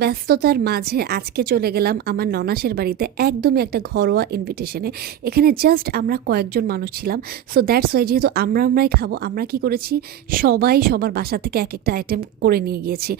ব্যস্ততার মাঝে আজকে চলে গেলাম আমার ননাসের বাড়িতে একদমই একটা ঘরোয়া ইনভিটেশনে। এখানে জাস্ট আমরা কয়েকজন মানুষ ছিলাম। সো দ্যাটস ওয়াই যেহেতু আমরাই খাবো, আমরা কি করেছি, সবাই সবার বাসা থেকে এক একটা আইটেম করে নিয়ে গিয়েছি।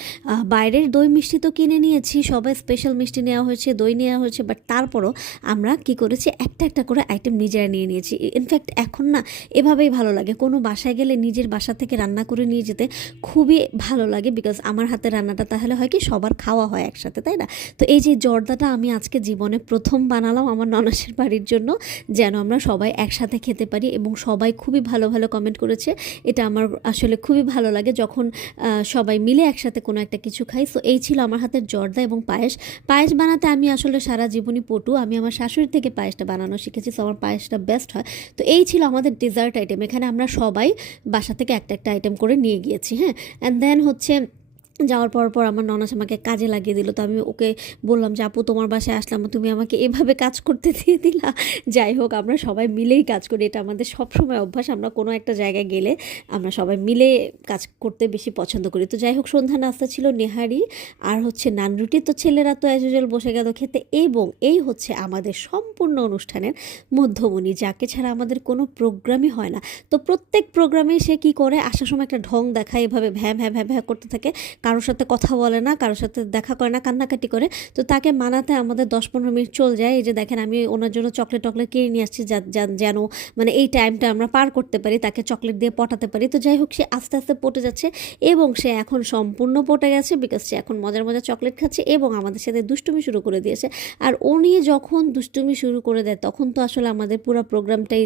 বাইরের দই মিষ্টি তো কিনে নিয়েছি, সবাই স্পেশাল মিষ্টি নেওয়া হয়েছে, দই নেওয়া হয়েছে, বাট তারপরও আমরা কি করেছি, একটা একটা করে আইটেম নিজেরা নিয়ে নিয়েছি। ইনফ্যাক্ট এখন না এভাবেই ভালো লাগে, কোনো বাসায় গেলে নিজের বাসা থেকে রান্না করে নিয়ে যেতে খুবই ভালো লাগে, বিকজ আমার হাতে রান্নাটা তাহলে হয় কি সবার খাওয়া হয় একসাথে, তাই না? তো এই যে জর্দাটা আমি আজকে জীবনে প্রথম বানালাম আমার ননাসের বাড়ির জন্য, যেন আমরা সবাই একসাথে খেতে পারি, এবং সবাই খুবই ভালো ভালো কমেন্ট করেছে। এটা আমার আসলে খুবই ভালো লাগে যখন সবাই মিলে একসাথে কোনো একটা কিছু খাই। সো এই ছিল আমার হাতের জর্দা এবং পায়েস বানাতে আমি আসলে সারা জীবনই পটু। আমি আমার শাশুড়ি থেকে পায়েসটা বানানো শিখেছি, সো আমার পায়েসটা বেস্ট হয়। তো এই ছিল আমাদের ডেজার্ট আইটেম। এখানে আমরা সবাই বাসা থেকে একটা একটা আইটেম করে নিয়ে গিয়েছি। হ্যাঁ, অ্যান্ড দেন হচ্ছে যাওয়ার পর আমার ননাস আমাকে কাজে লাগিয়ে দিল। তো আমি ওকে বললাম যে আপু, তোমার বাসায় আসলাম, তুমি আমাকে এভাবে কাজ করতে দিয়ে দিলা। যাই হোক, আমরা সবাই মিলেই কাজ করি, এটা আমাদের সবসময় অভ্যাস। আমরা কোনো একটা জায়গায় গেলে আমরা সবাই মিলে কাজ করতে বেশি পছন্দ করি। তো যাই হোক, সন্ধ্যা নাস্তা ছিল নেহারি আর হচ্ছে নান রুটি। তো ছেলেরা তো অ্যাজ ইউজুয়াল বসে গেল খেতে, এবং এই হচ্ছে আমাদের সম্পূর্ণ অনুষ্ঠানের মধ্যমণি, যাকে ছাড়া আমাদের কোনো প্রোগ্রামই হয় না। তো প্রত্যেক প্রোগ্রামে সে কী করে, আসার সময় একটা ঢং দেখায়, এভাবে ভ্যা ভ্যা ভ্যা ভ্যা করতে থাকে, কারোর সাথে কথা বলে না, কারোর সাথে দেখা করে না, কান্নাকাটি করে। তো তাকে মানাতে আমাদের 10-15 মিনিট চলে যায়। এই যে দেখেন, আমি ওনার জন্য চকলেট কিনে নিয়ে আসছি, যেন মানে এই টাইমটা আমরা পার করতে পারি, তাকে চকলেট দিয়ে পটাতে পারি। তো যাই হোক, সে আস্তে আস্তে পটে যাচ্ছে, এবং সে এখন সম্পূর্ণ পটে গেছে, বিকজ সে এখন মজার মজার চকলেট খাচ্ছে এবং আমাদের সাথে দুষ্টুমি শুরু করে দিয়েছে। আর উনি যখন দুষ্টুমি শুরু করে দেয়, তখন তো আসলে আমাদের পুরো প্রোগ্রামটাই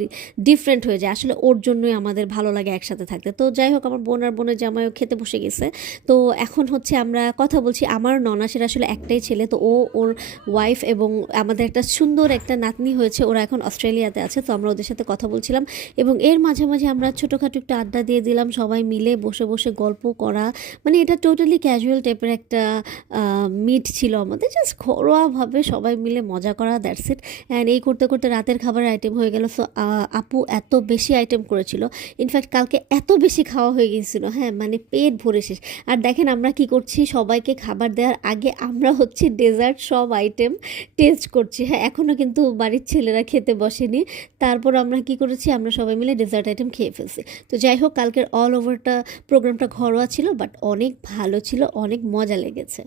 ডিফারেন্ট হয়ে যায়। আসলে ওর জন্যই আমাদের ভালো লাগে একসাথে থাকতে। তো যাই হোক, আমার বোন আর বোনের জামাইও খেতে বসে গেছে। তো এখন হচ্ছে আমরা কথা বলছি। আমার ননাসের আসলে একটাই ছেলে, তো ওর ওয়াইফ এবং আমাদের একটা সুন্দর একটা নাতনি হয়েছে, ওরা এখন অস্ট্রেলিয়াতে আছে। তো আমরা ওদের সাথে কথা বলছিলাম, এবং এর মাঝে মাঝে আমরা ছোটোখাটো একটা আড্ডা দিয়ে দিলাম, সবাই মিলে বসে বসে গল্প করা। মানে এটা টোটালি ক্যাজুয়াল টাইপের একটা মিট ছিল আমাদের, জাস্ট ঘরোয়াভাবে সবাই মিলে মজা করা, দ্যাটস ইট। অ্যান্ড এই করতে করতে রাতের খাবারের আইটেম হয়ে গেল। সো আপু এত বেশি আইটেম করেছিল, ইনফ্যাক্ট কালকে এত বেশি খাওয়া হয়ে গিয়েছিল, হ্যাঁ মানে পেট ভরে শেষ। আর দেখেন আমরা কি করছি, সবাইকে খাবার দেওয়ার আগে আমরা হচ্ছে ডেজার্ট সব আইটেম টেস্ট করছি। হ্যাঁ, এখনও কিন্তু বাড়ির ছেলেরা খেতে বসেনি। তারপর আমরা কি করেছি, আমরা সবাই মিলে ডেজার্ট আইটেম খেয়ে ফেলছি। তো যাই হোক, কালকের অল ওভারটা প্রোগ্রামটা ঘরোয়া ছিল, বাট অনেক ভালো ছিল, অনেক মজা লেগেছে।